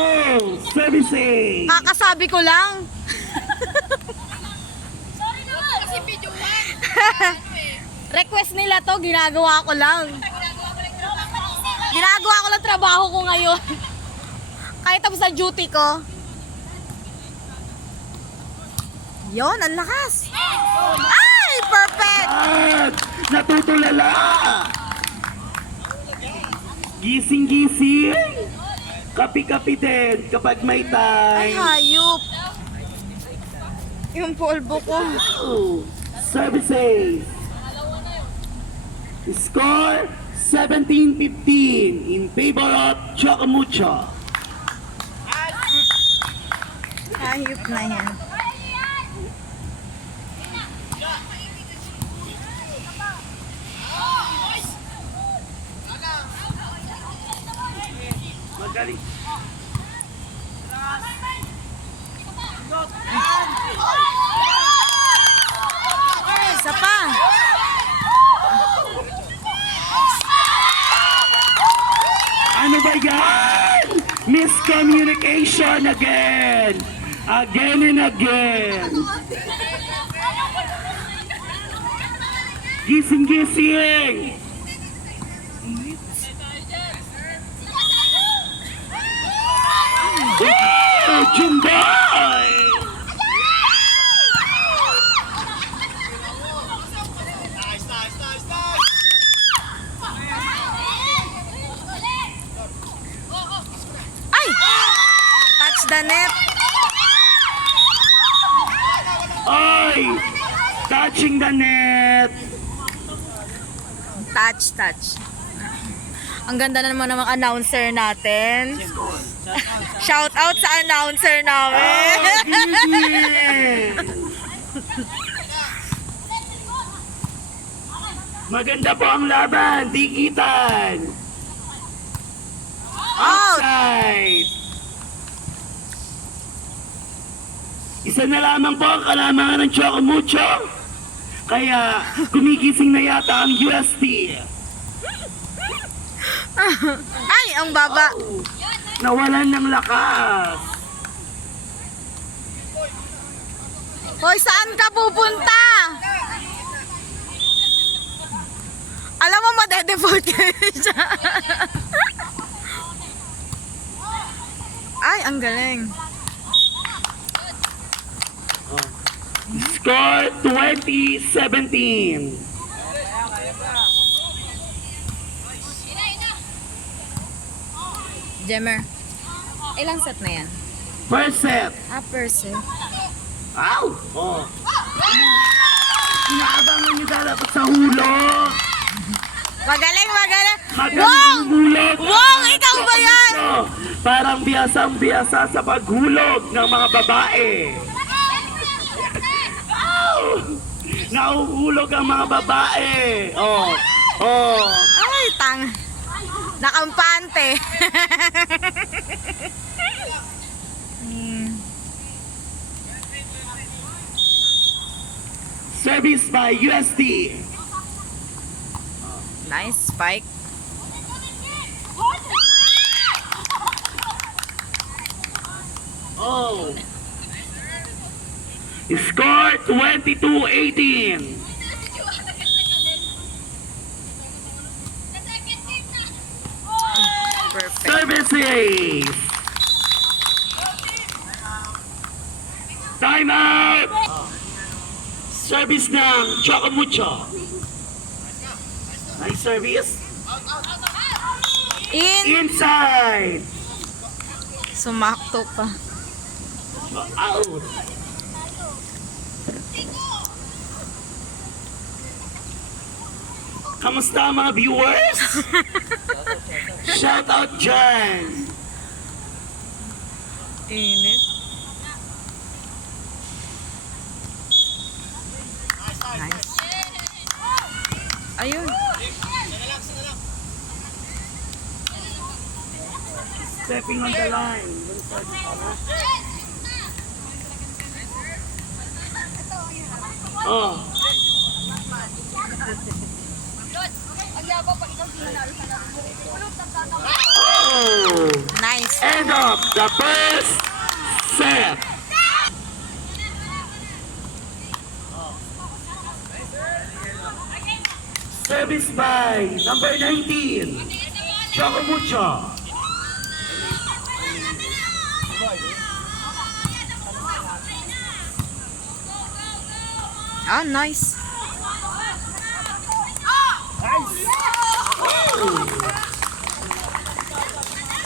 Oh, servicing. Kakasabi ko lang. Sorry naman. Kasi video one. Request nila to, ginagawa ko lang. Ginagawa ko lang trabaho ko ngayon. Kahit tapos na duty ko. Yon, ang lakas. Ay, perfect. At natutulala. Gising-gising. Kapi-kapi din kapag may Ay, time. hayop. Yung polvo ko. Oh, services. Score 17-15 in favor of Chocomucho. Hayop na yan. Magaling. Isa pa. Ano ba yan? Miscommunication again. Again and again. Gising-gising. Wow! Jumbay! Ay! Touch the net. Ay! Touching the net. Touch. Ang ganda na naman ng mga announcer natin. Shout out sa announcer namin. Gising! Maganda po ang laban. Dikitan. Outside. Isa na lamang po ang kalamangan ng Chocomucho. Kaya gumigising na yata ang UST. Ay, ang baba. Nawalan ng lakas. Hoy, saan ka pupunta? Alam mo, madedeport kayo siya. Ay, ang galing. Score 20-17. Jemmer, ilang set na yan? First set. Person. Ow! Oh. Inaabangan niyo dapat sa hulog. Magaling. Magaling Wong! hulog. Wong, ikaw ba yan? Parang biyasang-biyasa sa paghulog ng mga babae. Ow! Nauhulog ang mga babae. Oh. Ay, nakampante. Service by UST. Nice spike. Oh. Score 22-18. Perfect. Services. Time out. Service ng Chocomucho. Nice service. Inside. Sumakto pa. Out. Kamusta mga viewers? Shout out dyan. Init. Nice. Ayun. Stepping on the line. Oh. Oh. Nice. And of the first set. Service by number 19, Choco Mucho. Ah, nice.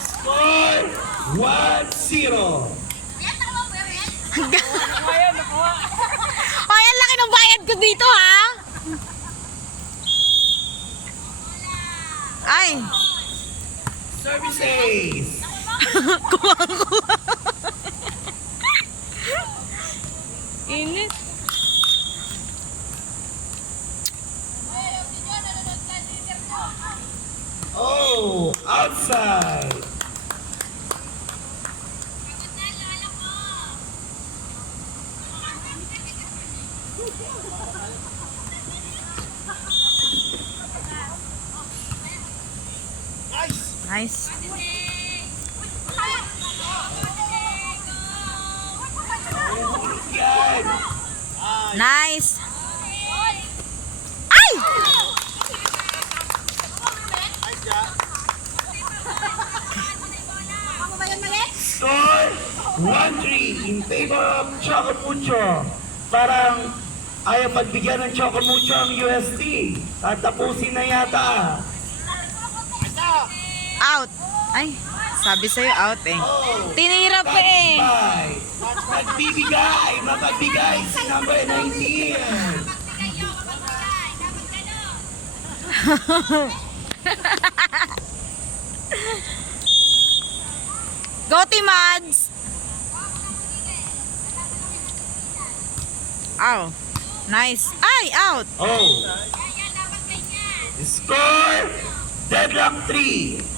Score 1-0. Ay, ang laki ng bayad ko dito, ha? Ay, Service ace. init. Oh, outside. Nice. Yan. Nice. Ay! Score 1-3 in favor of Choco Mucho. Parang ayaw pagbigyan ng Choco Mucho ang UST. At tapusin na yata. Out. Ay, sabi sa'yo out eh. Oh, Tinira pa that's eh. by. Mapagbigay si number 19. Go, Timads! Ow. Nice. Ay, out. Oh. Score deadlock 3.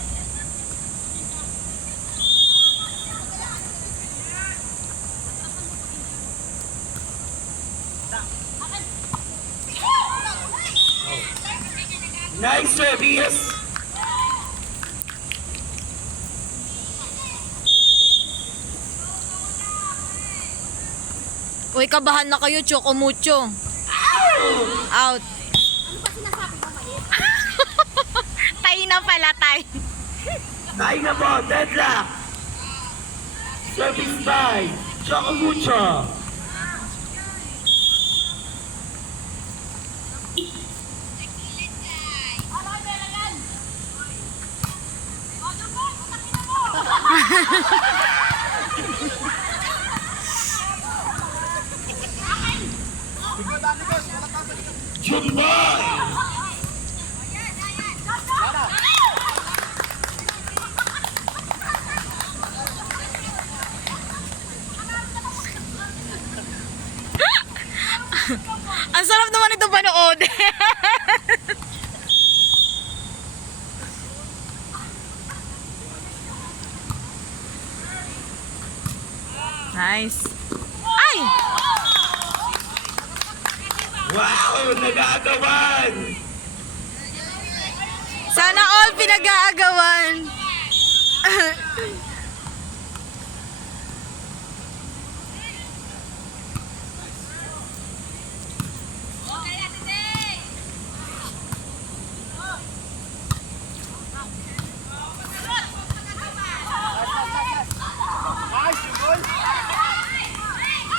Nice service. Uy, kabahan na kayo, Choco Mucho. Out. Tay na pala, tay. Tayo na po, deadlock. Service by Choco Mucho. Jumboy. Ang sarap naman ito panood. Nice. Ay! Wow, nag-aagawan. Sana all pinag-aagawan.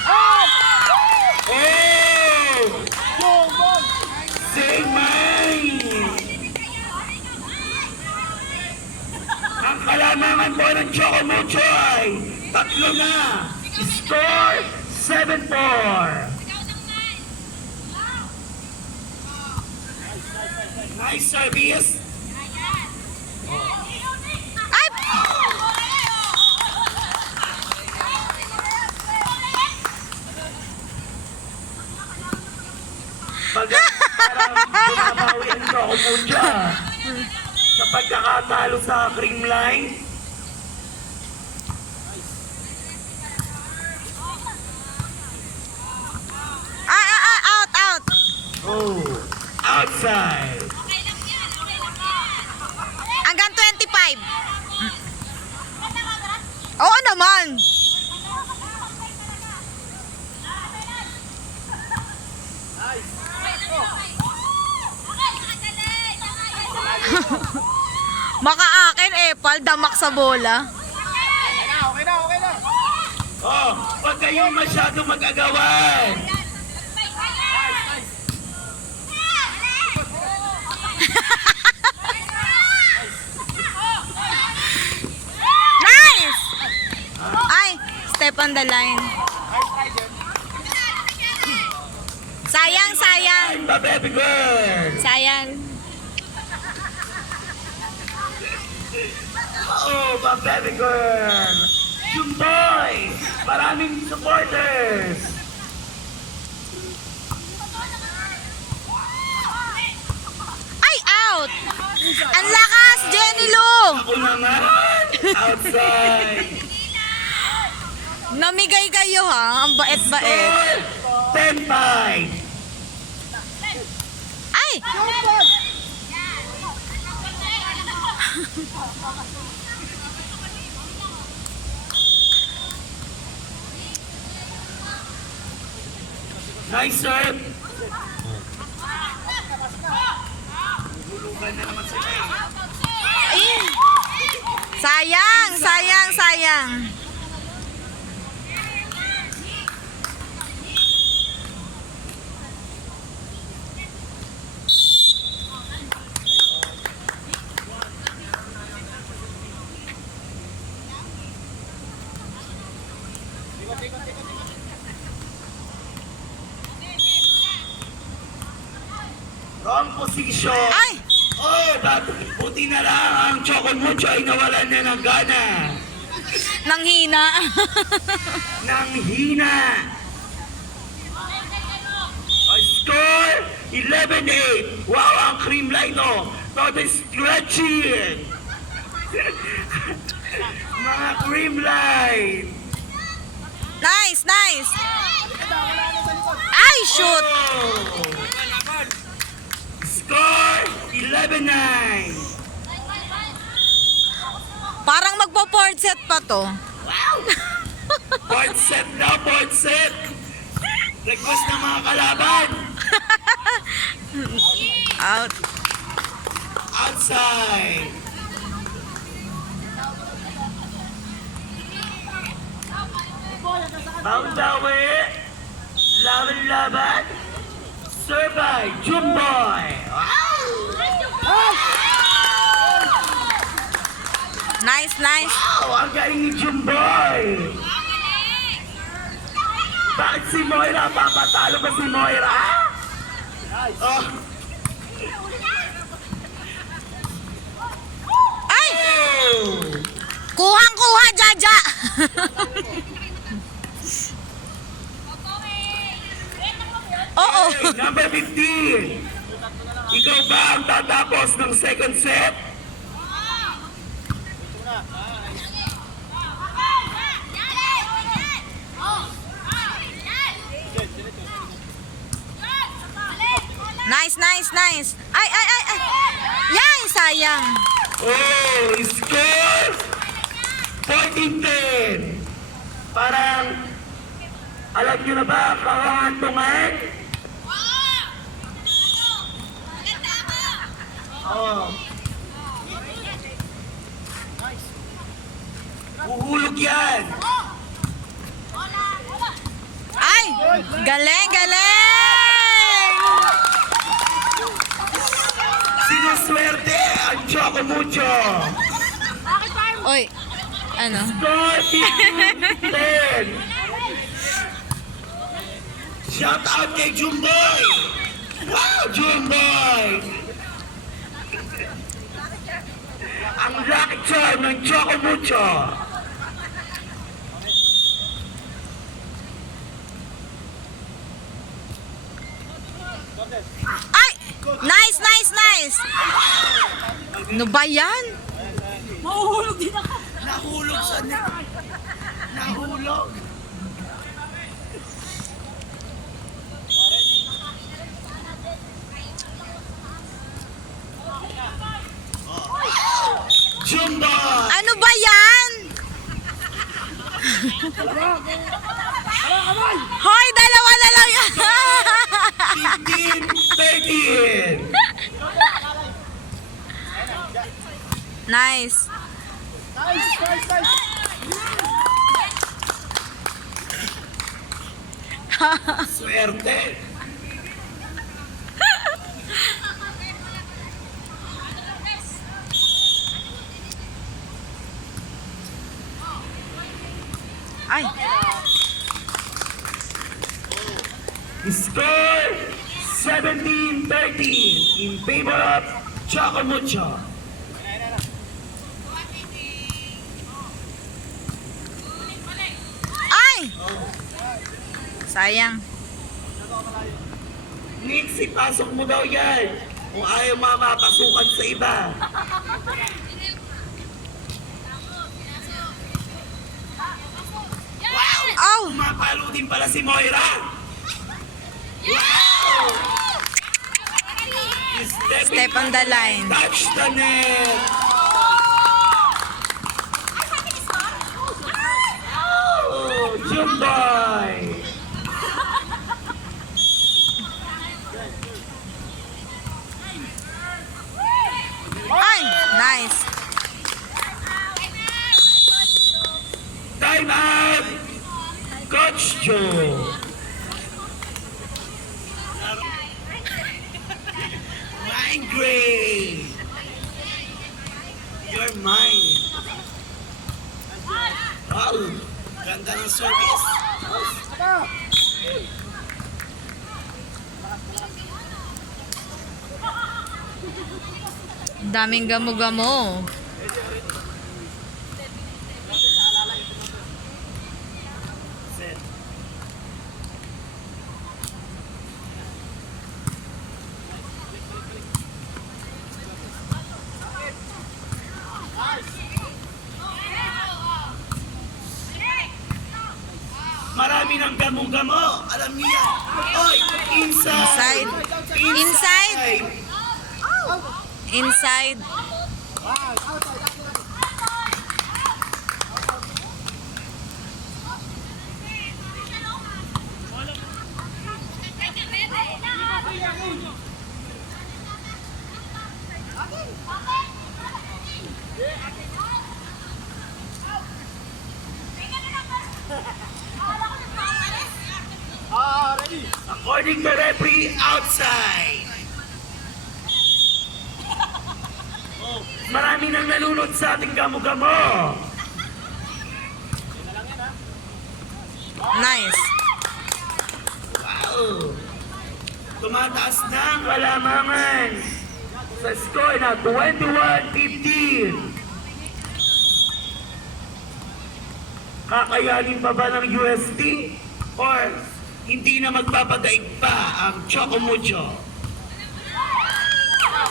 Oh! Say mine! Ang kalamangan po ng Choco Mucho ay 3 na. Score 7-4. Nice service. Ay! Parang bumabawi ang Choco Mucho sa pagkakatalo sa cream line. Out, out. Oh, outside. Hanggang 25. naman. Makaakin Epal, damak sa bola. Oh, huwag kayong masyado mag-agawan. Nice! Ay, step on the line. Sayang, sayang. I'm the baby girl. Sayang. Oh, my baby girl. Jumboy. Maraming supporters. Ay, out! Ang lakas, Jenny Lou! Ako naman. Outside. Namigay kayo ha, ang bait-bait. Score 10-5. Ay! Nice serve. Ay! Sayang, sayang, sayang. Wrong position. Ay! Oh, buti na lang ang Choco Mucho ay nawalan na ng gana. Nanghina. Nang hina. A score 11-8. Wow, ang cream line oh. Todo stretching. Mga cream line. Nice, nice. Ay, shoot. Oh. Score 11-9. Parang magpo-fourth set pa to. Fourth set na, fourth set. Request ng mga kalaban. Out. Outside. Boundawi. Laban-laban. Serve by Jumboy. Nice, nice. Wow, ang galing ni Jumboy. Bakit si Moira? Papatalo ba si Moira? Oh. Ay! Oh. Kuhang-kuha, Jaja. Oo. Hey, number 15. Ikaw ba ang tatapos ng second set? Nice, nice, nice. Ay, ay, ay, ay. Yan, sayang. Oh, score 14-10. Parang, alam nyo na ba ang kahantungan? Oh. Uhulog yan. Ay, galing, galing. Sinuswerte ang Choco Mucho. Oy, ano? Score 10. Shout out kay Jumboy. Wow, Jumboy. Ang lucky charm ng Choco Mucho. Ay! Nice, nice, nice. Ano ba yan? Nahulog sa net. Nahulog. Jumbo! Ano ba yan? Hoy, dalawa na lang yan. 15-13. Nice. Swerte. Ay, Score 17-13 in favor of Chocomucho. ay! Sayang. Nix, ipasok mo daw yan. Kung ayaw mamapasukan sa iba. Wow! Ow! Umapalo din pala si Moira. Wow! Step on the line. Touch the net. Oh, Jumboy. Ay, nice. Time out. Coach Joe. Migraine. You're mine. Wow, ganda ng service. Daming gamo-gamo. Marami ng gamo-gamo. Alam niya. Oy, inside. Inside. Inside. According to referee, outside. Marami nang nalunod sa ating gamo-gamo. Nice. Wow! Tumataas na ang kalamangan sa score na 21-15. Kakayanin pa ba ng UST? Or hindi na magpapadaig pa ang Chocomucho?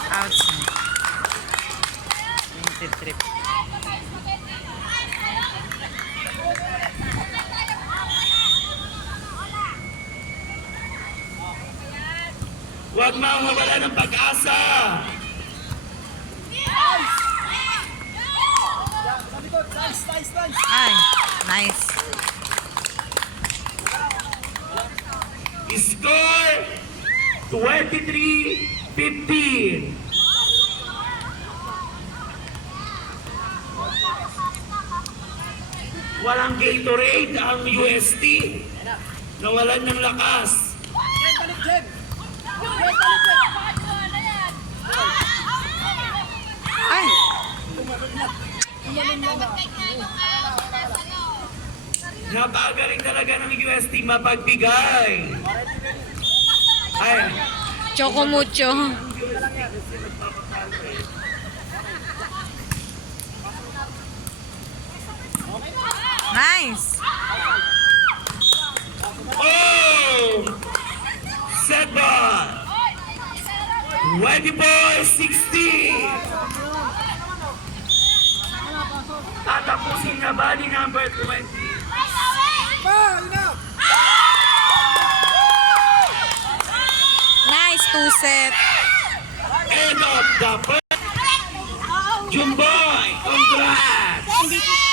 Outside. 23. Huwag mawawala ng pag-asa. Ay, nice. Score 23-15. Walang Gatorade ang UST. Nawalan ng lakas. Ay, Napagaling talaga ng UST mapagbigay. Ay, Chocomucho. Nice. oh! Set ball. 24-16. Tatapusin na ba ni number 20? Nice, 2 set. End of the first. Jumboy, congrats!